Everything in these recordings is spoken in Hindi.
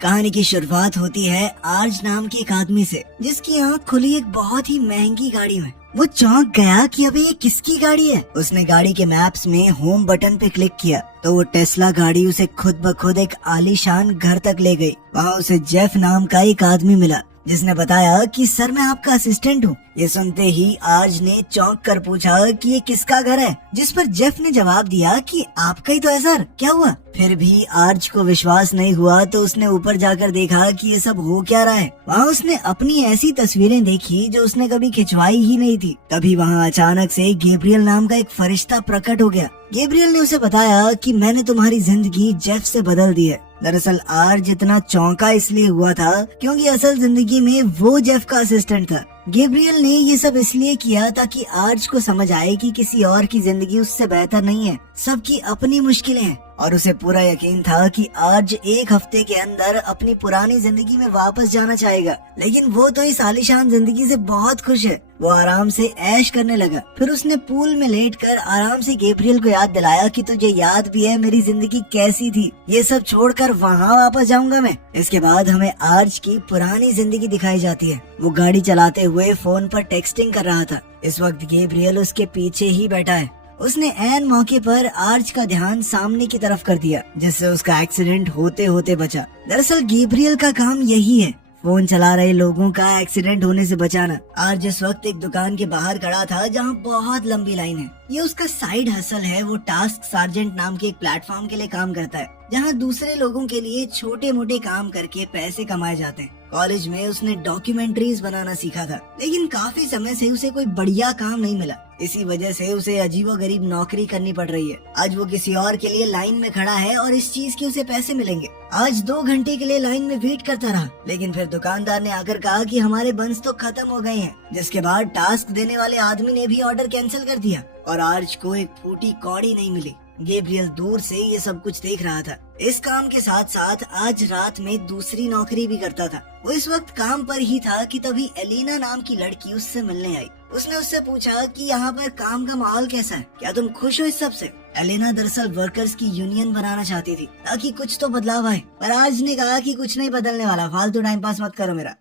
कहानी की शुरुआत होती है आर्ज नाम के एक आदमी से, जिसकी आंख खुली एक बहुत ही महंगी गाड़ी में। वो चौंक गया कि अबे ये किसकी गाड़ी है। उसने गाड़ी के मैप्स में होम बटन पे क्लिक किया तो वो टेस्ला गाड़ी उसे खुद ब खुद एक आलीशान घर तक ले गई। वहाँ उसे जेफ नाम का एक आदमी मिला, जिसने बताया कि सर मैं आपका असिस्टेंट हूँ। ये सुनते ही आर्ज ने चौंक कर पूछा कि ये किसका घर है, जिस पर जेफ ने जवाब दिया कि आपका ही तो है सर, क्या हुआ। फिर भी आर्ज को विश्वास नहीं हुआ तो उसने ऊपर जाकर देखा कि ये सब हो क्या रहा है। वहाँ उसने अपनी ऐसी तस्वीरें देखी जो उसने कभी खिंचवाई ही नहीं थी। तभी वहाँ अचानक से गैब्रियल नाम का एक फरिश्ता प्रकट हो गया। गैब्रियल ने उसे बताया कि मैंने तुम्हारी जिंदगी जेफ से बदल दी है। दरअसल आर्ज इतना चौंका इसलिए हुआ था क्योंकि असल जिंदगी में वो जेफ का असिस्टेंट था। गैब्रियल ने ये सब इसलिए किया ताकि आर्ज को समझ आए कि किसी और की जिंदगी उससे बेहतर नहीं है, सबकी अपनी मुश्किलें हैं। और उसे पूरा यकीन था कि आर्ज एक हफ्ते के अंदर अपनी पुरानी जिंदगी में वापस जाना चाहेगा, लेकिन वो तो इस आलीशान जिंदगी से बहुत खुश है। वो आराम से ऐश करने लगा। फिर उसने पूल में लेटकर आराम से गैब्रियल को याद दिलाया कि तुझे याद भी है मेरी जिंदगी कैसी थी, ये सब छोड़कर वहाँ वापस जाऊंगा मैं। इसके बाद हमें आर्ज की पुरानी जिंदगी दिखाई जाती है। वो गाड़ी चलाते हुए फोन पर टेक्सटिंग कर रहा था। इस वक्त गैब्रियल उसके पीछे ही बैठा है। उसने ऐन मौके पर आर्ज का ध्यान सामने की तरफ कर दिया, जिससे उसका एक्सीडेंट होते होते बचा। दरअसल गैब्रियल का काम यही है, फोन चला रहे लोगों का एक्सीडेंट होने से बचाना। आर्ज इस वक्त एक दुकान के बाहर खड़ा था जहां बहुत लंबी लाइन है। ये उसका साइड हसल है। वो टास्क सार्जेंट नाम के एक प्लेटफॉर्म के लिए काम करता है, जहां दूसरे लोगों के लिए छोटे मोटे काम करके पैसे कमाए जाते हैं। कॉलेज में उसने डॉक्यूमेंट्रीज बनाना सीखा था, लेकिन काफी समय से उसे कोई बढ़िया काम नहीं मिला। इसी वजह से उसे अजीबोगरीब नौकरी करनी पड़ रही है। आज वो किसी और के लिए लाइन में खड़ा है और इस चीज के उसे पैसे मिलेंगे। आज 2 घंटे के लिए लाइन में वेट करता रहा, लेकिन फिर दुकानदार ने आकर कहा कि हमारे बंस तो खत्म हो गए हैं, जिसके बाद टास्क देने वाले आदमी ने भी ऑर्डर कैंसिल कर दिया और आर्ज को एक फूटी कौड़ी नहीं मिली। गैब्रियल दूर से ये सब कुछ देख रहा था। इस काम के साथ साथ आज रात में दूसरी नौकरी भी करता था। वो इस वक्त काम पर ही था कि तभी एलिना नाम की लड़की उससे मिलने आई। उसने उससे पूछा कि यहाँ पर काम का माहौल कैसा है, क्या तुम खुश हो इस सब से। एलिना दरअसल वर्कर्स की यूनियन बनाना चाहती थी ताकि कुछ तो बदलाव आए, पर आर्ज ने कहा कि कुछ नहीं बदलने वाला, फालतू टाइम पास मत करो मेरा।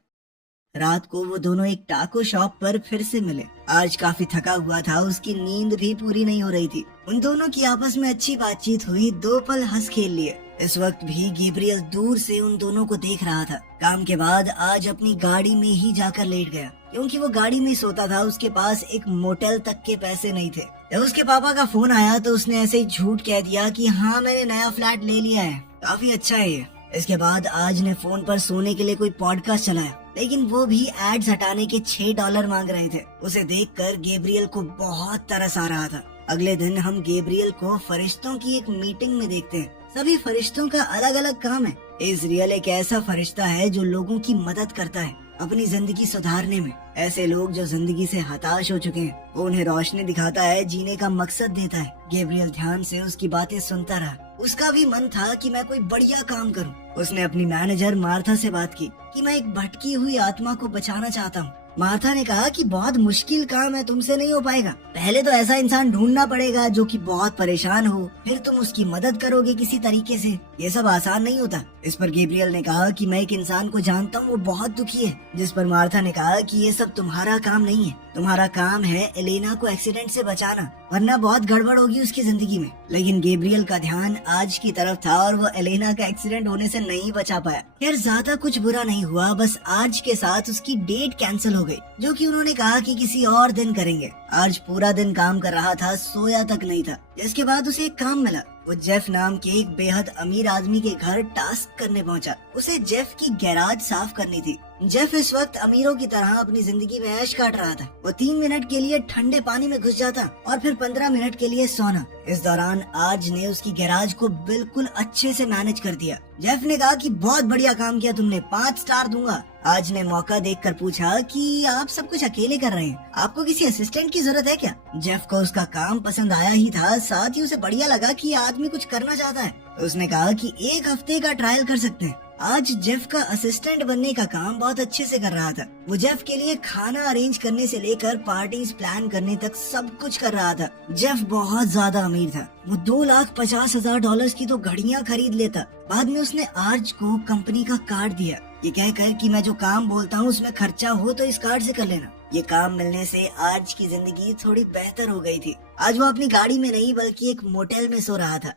रात को वो दोनों एक टाको शॉप पर फिर से मिले। आर्ज काफी थका हुआ था, उसकी नींद भी पूरी नहीं हो रही थी। उन दोनों की आपस में अच्छी बातचीत हुई, 2 पल हंस खेल लिए। इस वक्त भी गैब्रियल दूर से उन दोनों को देख रहा था। काम के बाद आज अपनी गाड़ी में ही जाकर लेट गया, क्योंकि वो गाड़ी में सोता था। उसके पास एक मोटेल तक के पैसे नहीं थे। जब उसके पापा का फोन आया तो उसने ऐसे ही झूठ कह दिया कि हाँ मैंने नया फ्लैट ले लिया है, काफी अच्छा है ये। इसके बाद आज ने फोन पर सोने के लिए कोई पॉडकास्ट चलाया, लेकिन वो भी एड्स हटाने के $6 मांग रहे थे। उसे देखकर गैब्रियल को बहुत तरस आ रहा था। अगले दिन हम गैब्रियल को फरिश्तों की एक मीटिंग में देखते हैं। सभी फरिश्तों का अलग अलग काम है। इज़राइल एक ऐसा फरिश्ता है जो लोगों की मदद करता है अपनी जिंदगी सुधारने में। ऐसे लोग जो जिंदगी से हताश हो चुके हैं, वो उन्हें रोशनी दिखाता है, जीने का मकसद देता है। गैब्रियल ध्यान से उसकी बातें सुनता रहा। उसका भी मन था कि मैं कोई बढ़िया काम करूं। उसने अपनी मैनेजर मार्था से बात की कि मैं एक भटकी हुई आत्मा को बचाना चाहता हूं। मार्था ने कहा कि बहुत मुश्किल काम है, तुमसे नहीं हो पाएगा। पहले तो ऐसा इंसान ढूंढना पड़ेगा जो कि बहुत परेशान हो, फिर तुम उसकी मदद करोगे किसी तरीके से। ये सब आसान नहीं होता। इस पर गैब्रियल ने कहा कि मैं एक इंसान को जानता हूँ, वो बहुत दुखी है। जिस पर मार्था ने कहा कि ये सब तुम्हारा काम नहीं है, तुम्हारा काम है एलेना को एक्सीडेंट से बचाना, वरना बहुत गड़बड़ होगी उसकी जिंदगी में। लेकिन गैब्रियल का ध्यान आज की तरफ था और वो एलेना का एक्सीडेंट होने से नहीं बचा पाया। यार ज्यादा कुछ बुरा नहीं हुआ, बस आज के साथ उसकी डेट कैंसिल हो गई, जो कि उन्होंने कहा कि किसी और दिन करेंगे। आज पूरा दिन काम कर रहा था, सोया तक नहीं था। इसके बाद उसे एक काम मिला। वो जेफ नाम के एक बेहद अमीर आदमी के घर टास्क करने पहुंचा। उसे जेफ की गैराज साफ करनी थी। जेफ इस वक्त अमीरों की तरह अपनी जिंदगी में ऐश काट रहा था। वो 3 मिनट के लिए ठंडे पानी में घुस जाता और फिर 15 मिनट के लिए सोना। इस दौरान आज ने उसकी गैराज को बिल्कुल अच्छे से मैनेज कर दिया। जेफ ने कहा कि बहुत बढ़िया काम किया तुमने, 5 स्टार दूंगा। आज ने मौका देखकर पूछा कि आप सब कुछ अकेले कर रहे हैं, आपको किसी असिस्टेंट की जरूरत है क्या? जेफ को उसका काम पसंद आया ही था, साथ ही उसे बढ़िया लगा कि ये आदमी कुछ करना चाहता है। तो उसने कहा कि 1 हफ्ते का ट्रायल कर सकते हैं। आज जेफ का असिस्टेंट बनने का काम बहुत अच्छे से कर रहा था। वो जेफ के लिए खाना अरेंज करने से लेकर पार्टीज प्लान करने तक सब कुछ कर रहा था। जेफ बहुत ज्यादा अमीर था। वो $2,50,000 की तो घड़ियां खरीद लेता। बाद में उसने आर्ज को कंपनी का कार्ड दिया, ये कहकर कि मैं जो काम बोलता हूँ उसमें खर्चा हो तो इस कार्ड से कर लेना। ये काम मिलने से आर्ज की जिंदगी थोड़ी बेहतर हो गई थी। आज वो अपनी गाड़ी में नहीं बल्कि एक मोटेल में सो रहा था।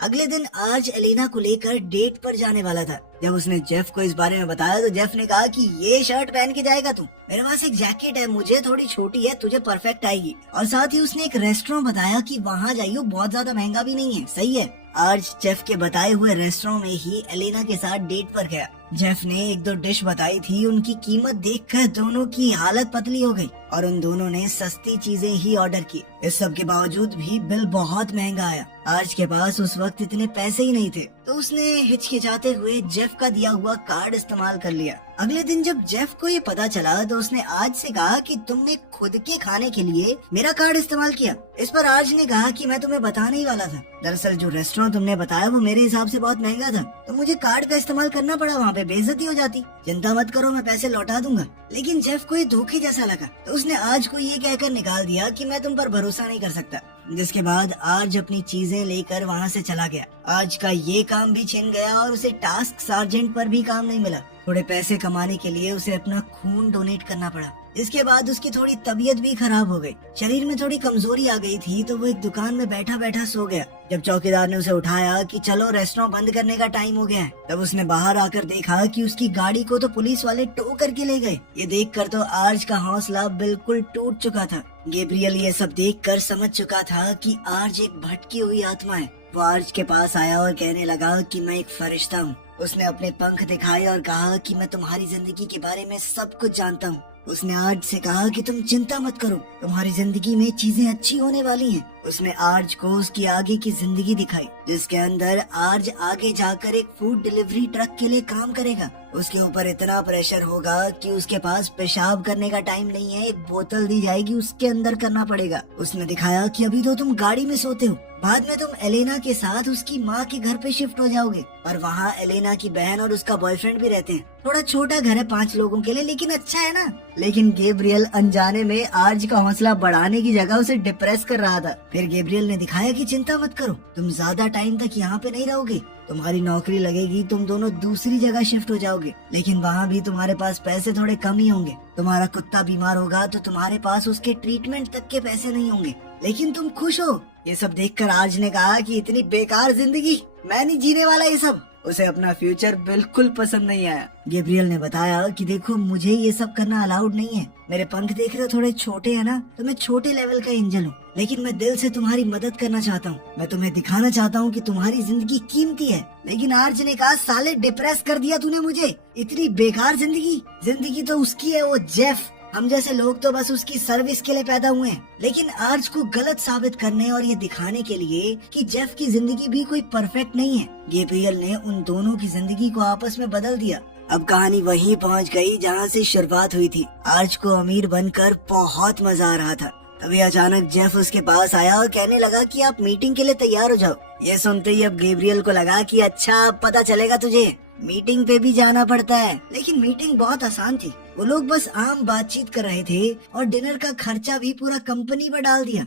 अगले दिन आर्ज एलेना को लेकर डेट पर जाने वाला था। जब उसने जेफ को इस बारे में बताया तो जेफ ने कहा कि ये शर्ट पहन के जाएगा तू? मेरे पास एक जैकेट है, मुझे थोड़ी छोटी है, तुझे परफेक्ट आएगी। और साथ ही उसने एक रेस्टोरेंट बताया कि वहाँ जाइयो, बहुत ज्यादा महंगा भी नहीं है। सही है। आर्ज जेफ के बताए हुए रेस्टोरेंट में ही एलेना के साथ डेट पर गया। जेफ ने 1-2 डिश बताई थी। उनकी कीमत देखकर दोनों की हालत पतली हो गई और उन दोनों ने सस्ती चीजें ही ऑर्डर की। इस सब के बावजूद भी बिल बहुत महंगा आया। आर्ज के पास उस वक्त इतने पैसे ही नहीं थे, तो उसने हिचकिचाते हुए जेफ का दिया हुआ कार्ड इस्तेमाल कर लिया। अगले दिन जब जेफ को ये पता चला तो उसने आर्ज से कहा कि तुमने खुद के खाने के लिए मेरा कार्ड इस्तेमाल किया। इस पर आर्ज ने कहा कि मैं तुम्हें बताने ही वाला था। दरअसल जो रेस्टोरेंट तुमने बताया वो मेरे हिसाब से बहुत महंगा था, तो मुझे कार्ड का इस्तेमाल करना पड़ा। वहाँ पे बेइज्जती हो जाती। चिंता मत करो, मैं पैसे लौटा दूंगा। लेकिन जेफ को ये धोखे जैसा लगा, तो उसने आर्ज को ये कहकर निकाल दिया कि मैं तुम पर भरोसा नहीं कर सकता। जिसके बाद आर्ज अपनी चीजें लेकर वहाँ से चला गया। आर्ज का ये काम भी छिन गया और उसे टास्क सार्जेंट पर भी काम नहीं मिला। थोड़े पैसे कमाने के लिए उसे अपना खून डोनेट करना पड़ा। इसके बाद उसकी थोड़ी तबीयत भी खराब हो गई। शरीर में थोड़ी कमजोरी आ गई थी, तो वो एक दुकान में बैठा बैठा सो गया। जब चौकीदार ने उसे उठाया कि चलो रेस्टोरेंट बंद करने का टाइम हो गया है, तब उसने बाहर आकर देखा कि उसकी गाड़ी को तो पुलिस वाले टो करके ले गए। ये देखकर तो आर्ज का हौसला बिल्कुल टूट चुका था। गैब्रियल ये सब देखकर समझ चुका था कि आर्ज एक भटकी हुई आत्मा है। वो आर्ज के पास आया और कहने लगा कि मैं एक फरिश्ता हूँ। उसने अपने पंख दिखाए और कहा कि मैं तुम्हारी जिंदगी के बारे में सब कुछ जानता हूँ। उसने आर्ज से कहा कि तुम चिंता मत करो, तुम्हारी जिंदगी में चीजें अच्छी होने वाली हैं। उसने आर्ज को उसकी आगे की जिंदगी दिखाई, जिसके अंदर आर्ज आगे जाकर एक फूड डिलीवरी ट्रक के लिए काम करेगा। उसके ऊपर इतना प्रेशर होगा कि उसके पास पेशाब करने का टाइम नहीं है। एक बोतल दी जाएगी, उसके अंदर करना पड़ेगा। उसने दिखाया कि अभी तो तुम गाड़ी में सोते हो, बाद में तुम एलेना के साथ उसकी माँ के घर पे शिफ्ट हो जाओगे और वहाँ एलेना की बहन और उसका बॉयफ्रेंड भी रहते हैं। थोड़ा छोटा घर है 5 लोगों के लिए, लेकिन अच्छा है ना। लेकिन गैब्रियल अनजाने में आर्ज का हौसला बढ़ाने की जगह उसे डिप्रेस कर रहा था। फिर गैब्रियल ने दिखाया कि चिंता मत करो, तुम ज्यादा टाइम तक यहाँ पे नहीं रहोगे, तुम्हारी नौकरी लगेगी, तुम दोनों दूसरी जगह शिफ्ट हो जाओगे। लेकिन वहाँ भी तुम्हारे पास पैसे थोड़े कम ही होंगे। तुम्हारा कुत्ता बीमार होगा तो तुम्हारे पास उसके ट्रीटमेंट तक के पैसे नहीं होंगे, लेकिन तुम खुश हो। ये सब देखकर आर्ज ने कहा कि इतनी बेकार जिंदगी मैं नहीं जीने वाला ये सब। उसे अपना फ्यूचर बिल्कुल पसंद नहीं आया। गैब्रियल ने बताया कि देखो, मुझे ये सब करना अलाउड नहीं है। मेरे पंख देख रहे हो, थोड़े छोटे हैं ना, तो मैं छोटे लेवल का एंजल हूँ, लेकिन मैं दिल से तुम्हारी मदद करना चाहता हूँ। मैं तुम्हें दिखाना चाहता हूँ कि तुम्हारी जिंदगी कीमती है। लेकिन आर्ज ने कहा, साले डिप्रेस कर दिया तूने मुझे, इतनी बेकार जिंदगी तो उसकी है, वो जेफ। हम जैसे लोग तो बस उसकी सर्विस के लिए पैदा हुए हैं। लेकिन आर्ज को गलत साबित करने और ये दिखाने के लिए कि जेफ की जिंदगी भी कोई परफेक्ट नहीं है, गैब्रियल ने उन दोनों की जिंदगी को आपस में बदल दिया। अब कहानी वहीं पहुंच गई जहां से शुरुआत हुई थी। आर्ज को अमीर बनकर बहुत मजा आ रहा था। तभी अचानक जेफ उसके पास आया और कहने लगा कि आप मीटिंग के लिए तैयार हो जाओ। ये सुनते ही अब गैब्रियल को लगा कि अच्छा, अब पता चलेगा तुझे, मीटिंग पे भी जाना पड़ता है। लेकिन मीटिंग बहुत आसान थी। वो लोग बस आम बातचीत कर रहे थे और डिनर का खर्चा भी पूरा कंपनी पर डाल दिया।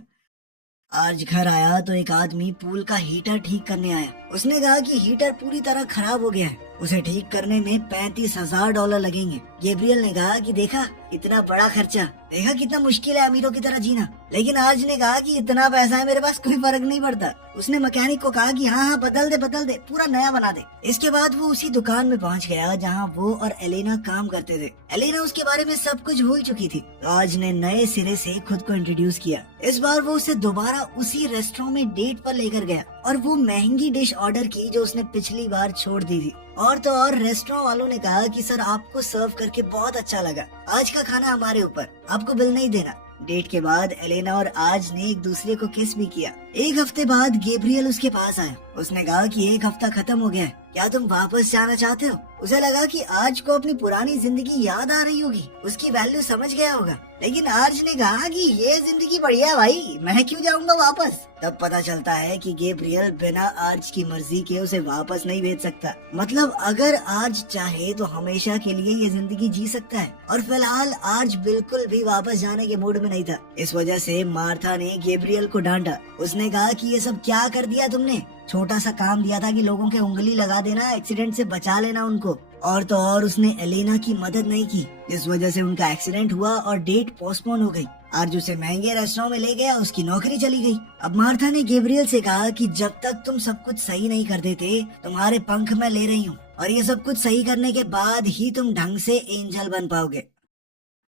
आज घर आया तो एक आदमी पूल का हीटर ठीक करने आया। उसने कहा कि हीटर पूरी तरह खराब हो गया है, उसे ठीक करने में $35,000 लगेंगे। गैब्रियल ने कहा कि देखा, इतना बड़ा खर्चा, देखा कितना मुश्किल है अमीरों की तरह जीना। लेकिन आज ने कहा कि इतना पैसा है, मेरे पास कोई फर्क नहीं पड़ता। उसने मैकेनिक को कहा कि हाँ, बदल दे, पूरा नया बना दे। इसके बाद वो उसी दुकान में पहुंच गया जहाँ वो और एलेना काम करते थे। एलेना उसके बारे में सब कुछ भूल चुकी थी। आज ने नए सिरे से खुद को इंट्रोड्यूस किया। इस बार वो उसे दोबारा उसी रेस्टोरेंट में डेट पर लेकर गया और वो महंगी डिश ऑर्डर की जो उसने पिछली बार छोड़ दी थी। और तो और रेस्टोरेंट वालों ने कहा कि सर, आपको सर्व करके बहुत अच्छा लगा, आज का खाना हमारे ऊपर, आपको बिल नहीं देना। डेट के बाद एलेना और आज ने एक दूसरे को किस भी किया। एक हफ्ते बाद गैब्रियल उसके पास आया। उसने कहा कि 1 हफ्ता खत्म हो गया है, क्या तुम वापस जाना चाहते हो? उसे लगा कि आर्ज को अपनी पुरानी जिंदगी याद आ रही होगी, उसकी वैल्यू समझ गया होगा। लेकिन आर्ज ने कहा कि ये जिंदगी बढ़िया भाई, मैं क्यों जाऊंगा वापस। तब पता चलता है कि गैब्रियल बिना आर्ज की मर्जी के उसे वापस नहीं भेज सकता। मतलब अगर आर्ज चाहे तो हमेशा के लिए ये जिंदगी जी सकता है, और फिलहाल आर्ज बिल्कुल भी वापस जाने के मूड में नहीं था। इस वजह से मार्था ने गैब्रियल को डांटा। उसने कहा कि ये सब क्या कर दिया तुमने, छोटा सा काम दिया था कि लोगों के उंगली लगा देना, एक्सीडेंट से बचा लेना उनको। और तो और उसने एलेना की मदद नहीं की, जिस वजह से उनका एक्सीडेंट हुआ और डेट पोस्टपोन हो गई। आर्ज उसे महंगे रेस्टोरेंट में ले गया, उसकी नौकरी चली गई। अब मार्था ने गैब्रियल से कहा कि जब तक तुम सब कुछ सही नहीं कर देते, तुम्हारे पंख मैं ले रही हूँ, और ये सब कुछ सही करने के बाद ही तुम ढंग से एंजल बन पाओगे।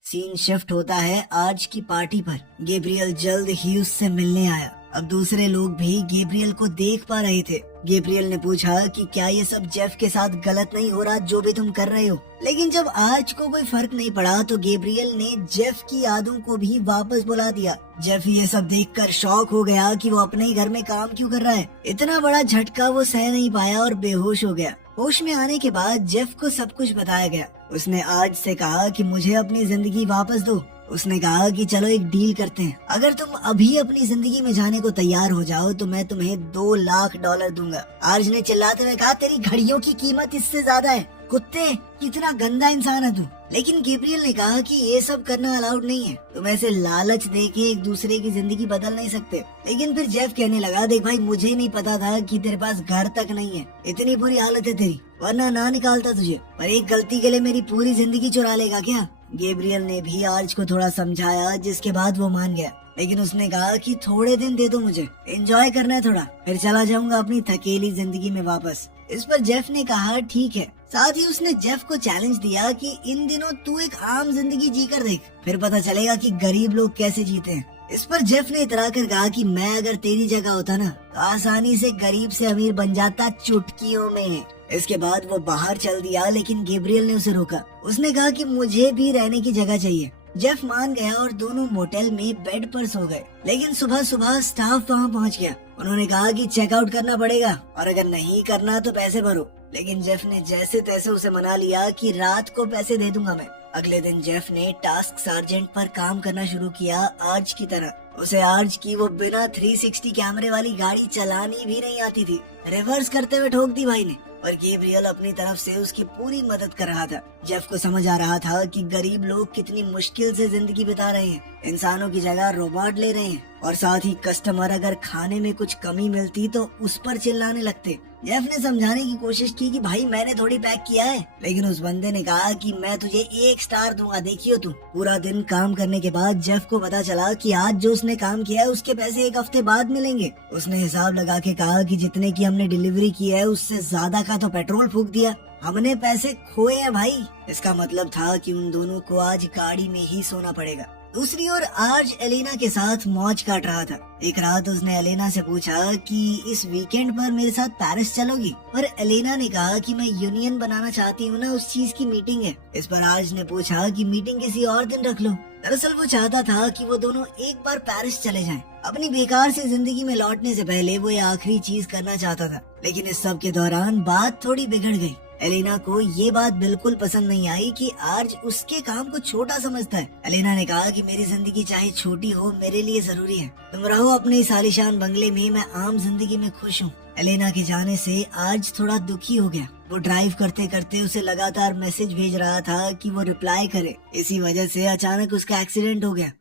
सीन शिफ्ट होता है आर्ज की पार्टी पर। गैब्रियल जल्द ही उससे मिलने आया। अब दूसरे लोग भी गैब्रियल को देख पा रहे थे। गैब्रियल ने पूछा कि क्या ये सब जेफ के साथ गलत नहीं हो रहा जो भी तुम कर रहे हो। लेकिन जब आर्ज को कोई फर्क नहीं पड़ा तो गैब्रियल ने जेफ की यादों को भी वापस बुला दिया। जेफ ये सब देखकर शॉक हो गया कि वो अपने ही घर में काम क्यों कर रहा है। इतना बड़ा झटका वो सह नहीं पाया और बेहोश हो गया। होश में आने के बाद जेफ को सब कुछ बताया गया। उसने आर्ज से कहा कि मुझे अपनी जिंदगी वापस दो। उसने कहा कि चलो एक डील करते हैं, अगर तुम अभी अपनी जिंदगी में जाने को तैयार हो जाओ तो मैं तुम्हें $2 लाख दूंगा। आर्ज ने चिल्लाते हुए कहा, तेरी घड़ियों की कीमत इससे ज्यादा है, कुत्ते, कितना गंदा इंसान है तू। लेकिन गैब्रियल ने कहा कि ये सब करना अलाउड नहीं है, तुम ऐसे लालच देके एक दूसरे की जिंदगी बदल नहीं सकते। लेकिन फिर जेफ कहने लगा, देख भाई, मुझे नहीं पता था कि तेरे पास घर तक नहीं है, इतनी बुरी हालत है तेरी, वरना ना निकालता तुझे, पर एक गलती के लिए मेरी पूरी जिंदगी चुरा लेगा क्या। गैब्रियल ने भी आर्ज को थोड़ा समझाया, जिसके बाद वो मान गया। लेकिन उसने कहा कि थोड़े दिन दे दो मुझे, एंजॉय करना है थोड़ा, फिर चला जाऊंगा अपनी थकेली जिंदगी में वापस। इस पर जेफ ने कहा ठीक है। साथ ही उसने जेफ को चैलेंज दिया कि इन दिनों तू एक आम जिंदगी जीकर देख, फिर पता चलेगा कि गरीब लोग कैसे जीते हैं। इस पर जेफ ने इतरा कर कहा कि मैं अगर तेरी जगह होता ना तो आसानी से गरीब से अमीर बन जाता चुटकियों में। इसके बाद वो बाहर चल दिया, लेकिन गैब्रियल ने उसे रोका। उसने कहा कि मुझे भी रहने की जगह चाहिए। जेफ मान गया और दोनों मोटेल में बेड पर सो गए। लेकिन सुबह सुबह स्टाफ वहाँ पहुँच गया। उन्होंने कहा कि चेकआउट करना पड़ेगा और अगर नहीं करना तो पैसे भरो। लेकिन जेफ ने जैसे तैसे उसे मना लिया कि रात को पैसे दे दूंगा मैं। अगले दिन जेफ ने टास्क सार्जेंट पर काम करना शुरू किया, आर्ज की तरह। उसे आर्ज की वो बिना 360 कैमरे वाली गाड़ी चलानी भी नहीं आती थी। रिवर्स करते हुए ठोक दी भाई ने, और गैब्रियल अपनी तरफ से उसकी पूरी मदद कर रहा था। जेफ को समझ आ रहा था कि गरीब लोग कितनी मुश्किल से जिंदगी बिता रहे हैं, इंसानों की जगह रोबोट ले रहे हैं, और साथ ही कस्टमर अगर खाने में कुछ कमी मिलती तो उस पर चिल्लाने लगते। जेफ ने समझाने की कोशिश की कि भाई मैंने थोड़ी पैक किया है, लेकिन उस बंदे ने कहा कि मैं तुझे 1 स्टार दूंगा, देखियो तू। पूरा दिन काम करने के बाद जेफ को पता चला कि आज जो उसने काम किया है उसके पैसे 1 हफ्ते बाद मिलेंगे। उसने हिसाब लगा के कहा कि जितने की हमने डिलीवरी की है उससे ज्यादा का तो पेट्रोल फूक दिया, हमने पैसे खोए हैं भाई। इसका मतलब था कि उन दोनों को आज गाड़ी में ही सोना पड़ेगा। दूसरी ओर आर्ज एलेना के साथ मौज काट रहा था। एक रात उसने एलेना से पूछा कि इस वीकेंड पर मेरे साथ पेरिस चलोगी, पर एलेना ने कहा कि मैं यूनियन बनाना चाहती हूँ ना, उस चीज की मीटिंग है। इस पर आर्ज ने पूछा कि मीटिंग किसी और दिन रख लो। दरअसल वो चाहता था कि वो दोनों एक बार पेरिस चले जाएं। अपनी बेकार सी जिंदगी में लौटने से पहले वो ये आखिरी चीज करना चाहता था। लेकिन इस सब के दौरान बात थोड़ी बिगड़ गई। एलेना को ये बात बिल्कुल पसंद नहीं आई कि आर्ज उसके काम को छोटा समझता है। एलेना ने कहा कि मेरी जिंदगी चाहे छोटी हो, मेरे लिए जरूरी है, तुम रहो अपने इस आलीशान बंगले में, मैं आम जिंदगी में खुश हूँ। एलेना के जाने से आर्ज थोड़ा दुखी हो गया। वो ड्राइव करते करते उसे लगातार मैसेज भेज रहा था कि वो रिप्लाई करे। इसी वजह से अचानक उसका एक्सीडेंट हो गया।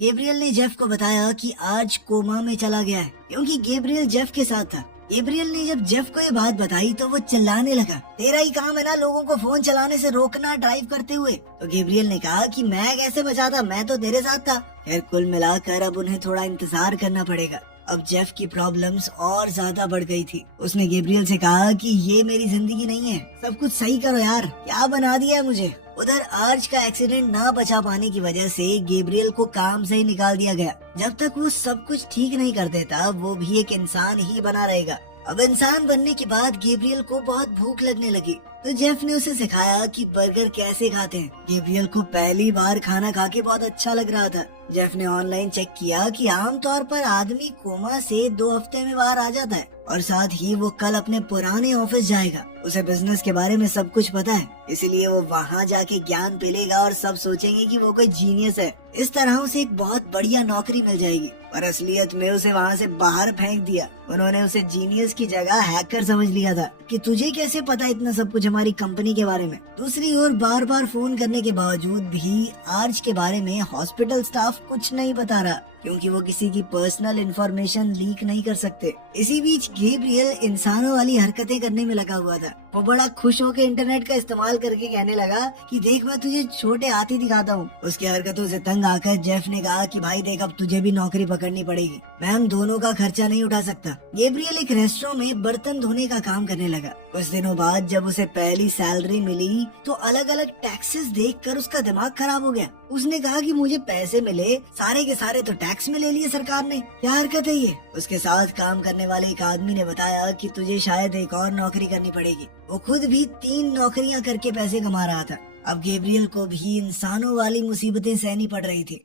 गैब्रियल ने जेफ को बताया कि आर्ज कोमा में चला गया है, क्योंकि गैब्रियल जेफ के साथ था। गैब्रियल ने जब जेफ को ये बात बताई तो वो चिल्लाने लगा, तेरा ही काम है ना लोगों को फोन चलाने से रोकना ड्राइव करते हुए। तो गैब्रियल ने कहा कि मैं कैसे बचाता, मैं तो तेरे साथ था। खैर कुल मिलाकर अब उन्हें थोड़ा इंतजार करना पड़ेगा। अब जेफ की प्रॉब्लम्स और ज्यादा बढ़ गई थी। उसने गैब्रियल से कहा कि ये मेरी जिंदगी नहीं है, सब कुछ सही करो यार, क्या बना दिया है मुझे। उधर आर्ज का एक्सीडेंट ना बचा पाने की वजह से गैब्रियल को काम से ही निकाल दिया गया। जब तक वो सब कुछ ठीक नहीं कर देता वो भी एक इंसान ही बना रहेगा। अब इंसान बनने के बाद गैब्रियल को बहुत भूख लगने लगी, तो जेफ ने उसे सिखाया कि बर्गर कैसे खाते हैं। गैब्रियल को पहली बार खाना खा के बहुत अच्छा लग रहा था। जेफ ने ऑनलाइन चेक किया कि आमतौर पर आदमी कोमा से 2 हफ्ते में बाहर आ जाता है, और साथ ही वो कल अपने पुराने ऑफिस जाएगा। उसे बिजनेस के बारे में सब कुछ पता है, इसीलिए वो वहाँ जाके ज्ञान पिलेगा और सब सोचेंगे कि वो कोई जीनियस है। इस तरह उसे एक बहुत बढ़िया नौकरी मिल जाएगी, पर असलियत में उसे वहाँ से बाहर फेंक दिया। उन्होंने उसे जीनियस की जगह हैकर समझ लिया था कि तुझे कैसे पता इतना सब कुछ हमारी कंपनी के बारे में। दूसरी ओर बार बार फोन करने के बावजूद भी आर्ज के बारे में हॉस्पिटल स्टाफ कुछ नहीं बता रहा, क्योंकि वो किसी की पर्सनल इंफॉर्मेशन लीक नहीं कर सकते। इसी बीच गैब्रियल इंसानों वाली हरकतें करने में लगा हुआ था। वो बड़ा खुश होकर इंटरनेट का इस्तेमाल करके कहने लगा कि देख मैं तुझे छोटे हाथी दिखाता हूँ। उसकी हरकतों से तंग आकर जेफ ने कहा कि भाई देख अब तुझे भी नौकरी पकड़नी पड़ेगी, मैं हम दोनों का खर्चा नहीं उठा सकता। गैब्रियल एक रेस्टोरेंट में बर्तन धोने का काम करने लगा। कुछ दिनों बाद जब उसे पहली सैलरी मिली तो अलग अलग टैक्सेस देखकर उसका दिमाग खराब हो गया। उसने कहा कि मुझे पैसे मिले सारे के सारे तो टैक्स में ले लिए सरकार ने, क्या हरकत है ये। उसके साथ काम करने वाले एक आदमी ने बताया कि तुझे शायद एक और नौकरी करनी पड़ेगी। वो खुद भी 3 नौकरियां करके पैसे कमा रहा था। अब गैब्रियल को भी इंसानों वाली मुसीबतें सहनी पड़ रही थी।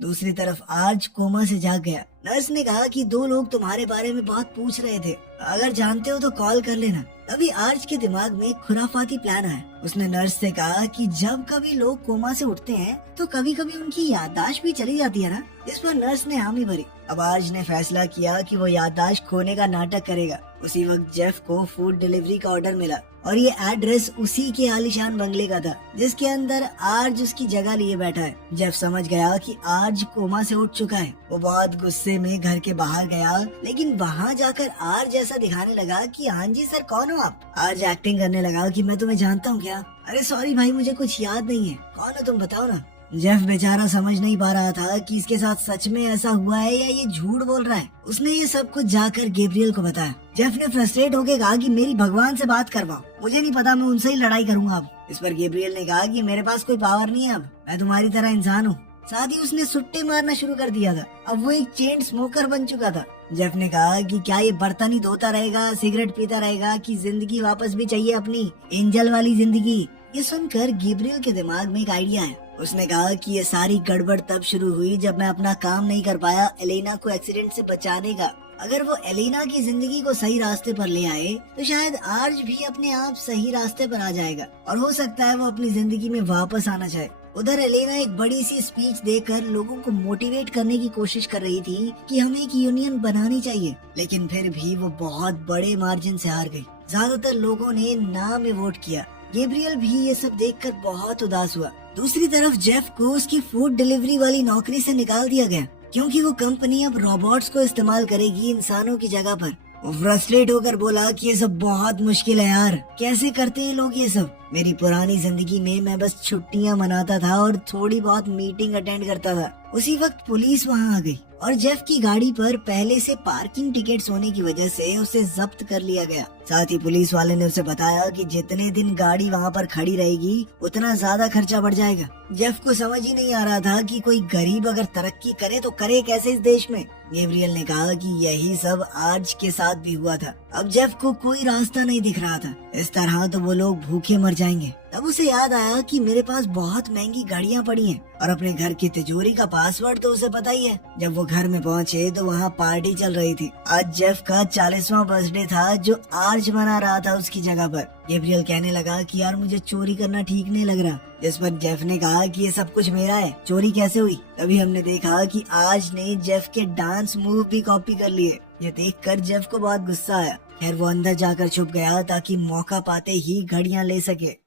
दूसरी तरफ आर्ज कोमा से जाग गया। नर्स ने कहा कि 2 लोग तुम्हारे बारे में बहुत पूछ रहे थे, अगर जानते हो तो कॉल कर लेना। तभी आर्ज के दिमाग में एक खुराफाती प्लान आया। उसने नर्स से कहा कि जब कभी लोग कोमा से उठते हैं तो कभी कभी उनकी याददाश्त भी चली जाती है ना। इस पर नर्स ने हामी भरी। अब आर्ज ने फैसला किया कि वो याददाश्त खोने का नाटक करेगा। उसी वक्त जेफ को फूड डिलीवरी का ऑर्डर मिला और ये एड्रेस उसी के आलीशान बंगले का था जिसके अंदर आर्ज उसकी जगह लिए बैठा है। जेफ समझ गया कि आर्ज कोमा से उठ चुका है। वो बहुत गुस्से में घर के बाहर गया, लेकिन वहाँ जाकर आर्ज ऐसा दिखाने लगा कि हाँ जी सर कौन हो आप। आर्ज एक्टिंग करने लगा कि मैं तुम्हें जानता हूँ क्या। अरे सॉरी भाई मुझे कुछ याद नहीं है, कौन हो तुम बताओ ना। जेफ बेचारा समझ नहीं पा रहा था कि इसके साथ सच में ऐसा हुआ है या ये झूठ बोल रहा है। उसने ये सब कुछ जाकर गैब्रियल को बताया। जेफ ने फ्रस्ट्रेट होकर कहा कि मेरी भगवान से बात करवाओ, मुझे नहीं पता, मैं उनसे ही लड़ाई करूंगा अब। इस पर गैब्रियल ने कहा कि मेरे पास कोई पावर नहीं है, अब मैं तुम्हारी तरह इंसान हूँ। साथ ही उसने सुट्टे मारना शुरू कर दिया था। अब वो एक चेन स्मोकर बन चुका था। जेफ ने कहा कि क्या ये बर्तन ही धोता रहेगा, सिगरेट पीता रहेगा, कि जिंदगी वापस भी चाहिए अपनी एंजल वाली जिंदगी। ये सुनकर गैब्रियल के दिमाग में एक आइडिया आया। उसने कहा कि ये सारी गड़बड़ तब शुरू हुई जब मैं अपना काम नहीं कर पाया एलेना को एक्सीडेंट से बचाने का। अगर वो एलेना की जिंदगी को सही रास्ते पर ले आए तो शायद आर्ज भी अपने आप सही रास्ते पर आ जाएगा और हो सकता है वो अपनी जिंदगी में वापस आना चाहे। उधर एलेना एक बड़ी सी स्पीच देकर लोगों को मोटिवेट करने की कोशिश कर रही थी कि हमें एक यूनियन बनानी चाहिए, लेकिन फिर भी वो बहुत बड़े मार्जिन से हार गई। ज्यादातर लोगों ने ना में वोट किया। गैब्रियल भी ये सब देखकर बहुत उदास हुआ। दूसरी तरफ जेफ को उसकी फूड डिलीवरी वाली नौकरी से निकाल दिया गया, क्योंकि वो कंपनी अब रोबोट्स को इस्तेमाल करेगी इंसानों की जगह पर। वो फ्रस्ट्रेट होकर बोला कि ये सब बहुत मुश्किल है यार, कैसे करते हैं लोग ये सब। मेरी पुरानी जिंदगी में मैं बस छुट्टियां मनाता था और थोड़ी बहुत मीटिंग अटेंड करता था। उसी वक्त पुलिस वहां आ गई और जेफ की गाड़ी पर पहले से पार्किंग टिकट्स होने की वजह से उसे जब्त कर लिया गया। साथ ही पुलिस वाले ने उसे बताया कि जितने दिन गाड़ी वहाँ पर खड़ी रहेगी उतना ज्यादा खर्चा बढ़ जाएगा। जेफ को समझ ही नहीं आ रहा था कि कोई गरीब अगर तरक्की करे तो करे कैसे इस देश में। गैब्रियल ने कहा कि यही सब आर्ज के साथ भी हुआ था। अब जेफ को कोई रास्ता नहीं दिख रहा था, इस तरह तो वो लोग भूखे मर जाएंगे। तब उसे याद आया कि मेरे पास बहुत महंगी घड़ियां पड़ी हैं और अपने घर की तिजोरी का पासवर्ड तो उसे पता ही है। जब वो घर में पहुंचे तो वहाँ पार्टी चल रही थी। आज जेफ का 40वां बर्थडे था जो आर्ज मना रहा था उसकी जगह पर। गैब्रियल कहने लगा कि यार मुझे चोरी करना ठीक नहीं लग रहा, जिस पर जेफ ने कहा कि ये सब कुछ मेरा है, चोरी कैसे हुई। तभी हमने देखा कि आर्ज ने जेफ के डांस मूव भी कॉपी कर लिए। ये देखकर जेफ को बहुत गुस्सा आया। खैर वो अंदर जाकर छुप गया ताकि मौका पाते ही घड़ियां ले सके।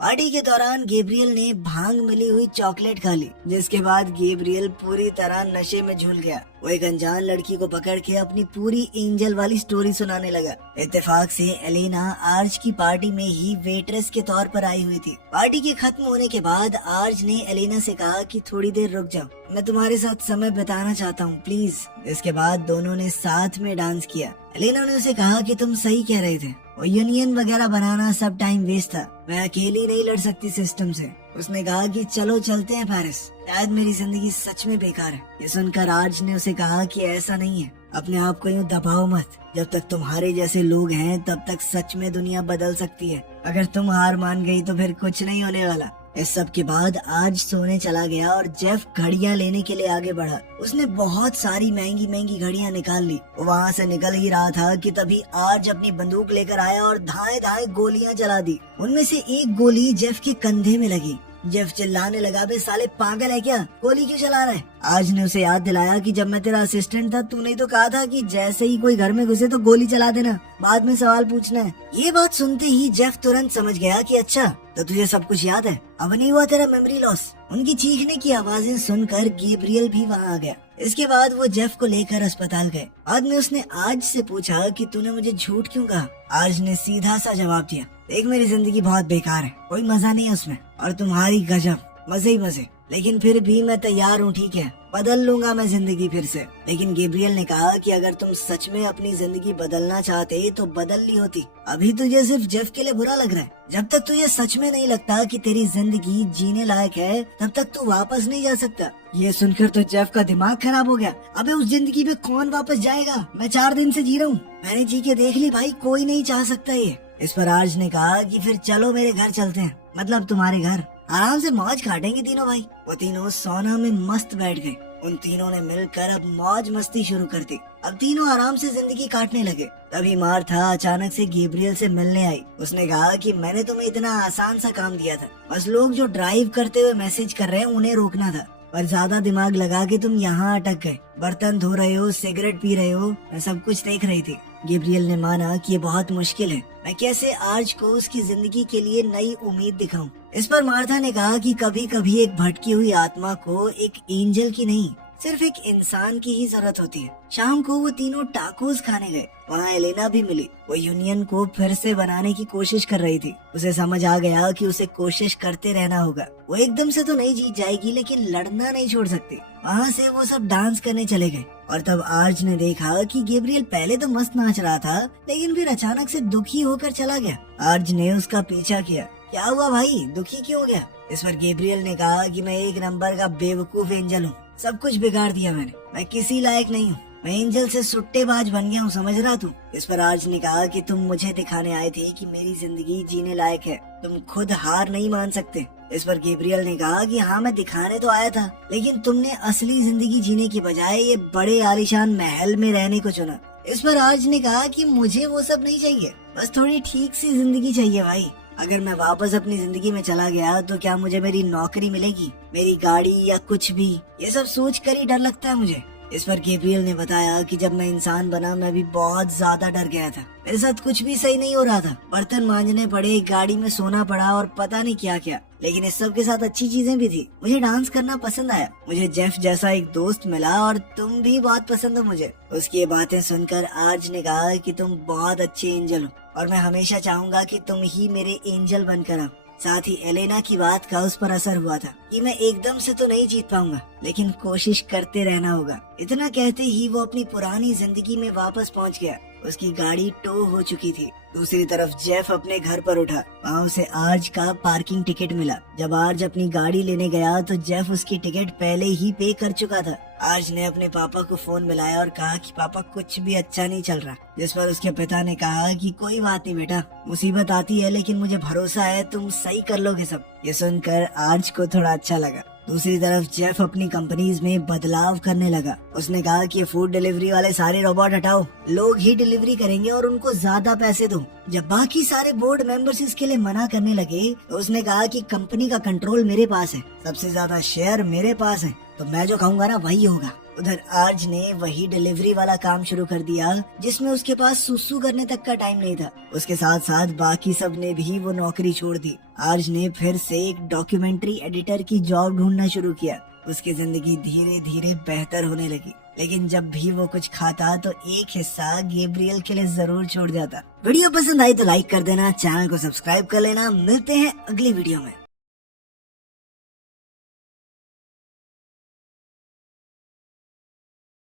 पार्टी के दौरान गैब्रियल ने भांग मिली हुई चॉकलेट खा ली, जिसके बाद गैब्रियल पूरी तरह नशे में झूल गया। वो एक अनजान लड़की को पकड़ के अपनी पूरी एंजल वाली स्टोरी सुनाने लगा। इत्तेफाक से एलेना आर्ज की पार्टी में ही वेट्रेस के तौर पर आई हुई थी। पार्टी के खत्म होने के बाद आर्ज ने एलेना से कहा कि थोड़ी देर रुक जाओ, मैं तुम्हारे साथ समय बिताना चाहता हूँ प्लीज। इसके बाद दोनों ने साथ में डांस किया। एलेना ने उसे कहा कि तुम सही कह रहे थे, वो यूनियन वगैरह बनाना सब टाइम वेस्ट था, मैं अकेली नहीं लड़ सकती सिस्टम से। उसने कहा कि चलो चलते हैं पेरिस, शायद मेरी जिंदगी सच में बेकार है। ये सुनकर आर्ज ने उसे कहा कि ऐसा नहीं है, अपने आप को यूँ दबाओ मत, जब तक तुम्हारे जैसे लोग हैं तब तक सच में दुनिया बदल सकती है। अगर तुम हार मान गई तो फिर कुछ नहीं होने वाला। इस सब के बाद आर्ज सोने चला गया और जेफ घड़ियां लेने के लिए आगे बढ़ा। उसने बहुत सारी महंगी महंगी घड़ियां निकाल ली। वो वहाँ से निकल ही रहा था कि तभी आर्ज अपनी बंदूक लेकर आया और धाए धाए गोलियां चला दी। उनमें से एक गोली जेफ के कंधे में लगी। जेफ चिल्लाने लगा, बे साले पागल है क्या, गोली क्यों चला रहा है। आज ने उसे याद दिलाया कि जब मैं तेरा असिस्टेंट था तूने तो कहा था कि जैसे ही कोई घर में घुसे तो गोली चला देना, बाद में सवाल पूछना है। ये बात सुनते ही जेफ तुरंत समझ गया कि अच्छा तो तुझे सब कुछ याद है, अब नहीं हुआ तेरा मेमोरी लॉस। उनकी चीखने की आवाजें सुनकर गैब्रियल भी वहाँ आ गया। इसके बाद वो जेफ को लेकर अस्पताल गए। बाद में उसने आज से पूछा कि तूने मुझे झूठ क्यों कहा। आज ने सीधा सा जवाब दिया, देख मेरी जिंदगी बहुत बेकार है, कोई मजा नहीं है उसमें, और तुम्हारी गजब मजे ही मजे, लेकिन फिर भी मैं तैयार हूँ, ठीक है, बदल लूंगा मैं जिंदगी फिर से। लेकिन गैब्रियल ने कहा कि अगर तुम सच में अपनी जिंदगी बदलना चाहते तो बदल ली होती। अभी तुझे सिर्फ जेफ के लिए बुरा लग रहा है। जब तक तुझे सच में नहीं लगता कि तेरी जिंदगी जीने लायक है तब तक तू वापस नहीं जा सकता। ये सुनकर तो जेफ का दिमाग खराब हो गया। अबे उस जिंदगी में कौन वापस जाएगा, मैं 4 दिन से जी रहा हूँ, मैंने जी के देख ली भाई, कोई नहीं चाह सकता ये। इस पर आर्ज ने कहा कि फिर चलो मेरे घर चलते हैं, मतलब तुम्हारे घर, आराम से मौज काटेंगे तीनों भाई। वो तीनों सोना में मस्त बैठ गए। उन तीनों ने मिलकर अब मौज मस्ती शुरू कर दी। अब तीनों आराम से जिंदगी काटने लगे। तभी मार्था अचानक से गैब्रियल से मिलने आई। उसने कहा कि मैंने तुम्हें इतना आसान सा काम दिया था, बस लोग जो ड्राइव करते हुए मैसेज कर रहे हैं उन्हें रोकना था, पर ज्यादा दिमाग लगा के तुम यहाँ अटक गए। बर्तन धो रहे हो, सिगरेट पी रहे हो, मैं सब कुछ देख रही थी। गैब्रियल ने माना कि ये बहुत मुश्किल है, मैं कैसे आर्ज को उसकी जिंदगी के लिए नई उम्मीद दिखाऊं। इस पर मार्था ने कहा कि कभी कभी एक भटकी हुई आत्मा को एक एंजल की नहीं, सिर्फ एक इंसान की ही जरूरत होती है। शाम को वो तीनों टाकोस खाने गए। वहाँ एलेना भी मिली। वो यूनियन को फिर से बनाने की कोशिश कर रही थी। उसे समझ आ गया कि उसे कोशिश करते रहना होगा। वो एकदम से तो नहीं जीत जाएगी, लेकिन लड़ना नहीं छोड़ सकती। वहाँ से वो सब डांस करने चले गए। और तब आर्ज ने देखा कि गैब्रियल पहले तो मस्त नाच रहा था, लेकिन फिर अचानक से दुखी होकर चला गया। आर्ज ने उसका पीछा किया। क्या हुआ भाई, दुखी क्यों हो गया। इस पर गैब्रियल ने कहा कि मैं एक नंबर का बेवकूफ एंजल हूँ, सब कुछ बिगाड़ दिया मैंने, मैं किसी लायक नहीं हूँ, मैं एंजल से सुट्टेबाज बन गया हूँ, समझ रहा तू। इस पर आर्ज ने कहा कि तुम मुझे दिखाने आए थे कि मेरी जिंदगी जीने लायक है, तुम खुद हार नहीं मान सकते। इस पर गैब्रियल ने कहा कि हाँ मैं दिखाने तो आया था, लेकिन तुमने असली जिंदगी जीने की बजाय ये बड़े आलीशान महल में रहने को चुना। इस पर आर्ज ने कहा कि मुझे वो सब नहीं चाहिए, बस थोड़ी ठीक सी जिंदगी चाहिए भाई। अगर मैं वापस अपनी जिंदगी में चला गया तो क्या मुझे मेरी नौकरी मिलेगी, मेरी गाड़ी या कुछ भी, ये सब सोच कर ही डर लगता है मुझे। इस पर गैब्रियल ने बताया कि जब मैं इंसान बना मैं भी बहुत ज्यादा डर गया था, मेरे साथ कुछ भी सही नहीं हो रहा था, बर्तन मांजने पड़े, गाड़ी में सोना पड़ा और पता नहीं क्या क्या, लेकिन इस सब के साथ अच्छी चीजें भी थी। मुझे डांस करना पसंद आया, मुझे जेफ जैसा एक दोस्त मिला और तुम भी बहुत पसंद हो मुझे। उसकी ये बातें सुनकर आर्ज ने कहा कि तुम बहुत अच्छे एंजल हो और मैं हमेशा चाहूंगा कि तुम ही मेरे एंजल बनकर आओ। साथ ही एलेना की बात का उस पर असर हुआ था कि मैं एकदम से तो नहीं जीत पाऊंगा, लेकिन कोशिश करते रहना होगा। इतना कहते ही वो अपनी पुरानी जिंदगी में वापस पहुंच गया। उसकी गाड़ी टो हो चुकी थी। दूसरी तरफ जेफ अपने घर पर उठा। वहाँ उसे आर्ज का पार्किंग टिकट मिला। जब आर्ज अपनी गाड़ी लेने गया तो जेफ उसकी टिकट पहले ही पे कर चुका था। आर्ज ने अपने पापा को फोन मिलाया और कहा कि पापा कुछ भी अच्छा नहीं चल रहा, जिस पर उसके पिता ने कहा कि कोई बात नहीं बेटा, मुसीबत आती है लेकिन मुझे भरोसा है तुम सही कर लोगे सब। ये सुनकर आर्ज को थोड़ा अच्छा लगा। दूसरी तरफ जेफ अपनी कंपनीज में बदलाव करने लगा। उसने कहा कि फूड डिलीवरी वाले सारे रोबोट हटाओ, लोग ही डिलीवरी करेंगे और उनको ज्यादा पैसे दो। जब बाकी सारे बोर्ड मेंबर्स इसके लिए मना करने लगे तो उसने कहा कि कंपनी का कंट्रोल मेरे पास है, सबसे ज्यादा शेयर मेरे पास है, तो मैं जो कहूँगा ना वही होगा। उधर आर्ज ने वही डिलीवरी वाला काम शुरू कर दिया जिसमें उसके पास सुसु करने तक का टाइम नहीं था। उसके साथ साथ बाकी सब ने भी वो नौकरी छोड़ दी। आर्ज ने फिर से एक डॉक्यूमेंट्री एडिटर की जॉब ढूंढना शुरू किया। उसकी जिंदगी धीरे धीरे बेहतर होने लगी, लेकिन जब भी वो कुछ खाता तो एक हिस्सा गैब्रियल के लिए जरूर छोड़ जाता। वीडियो पसंद आई तो लाइक कर देना, चैनल को सब्सक्राइब कर लेना। मिलते हैं अगली वीडियो में।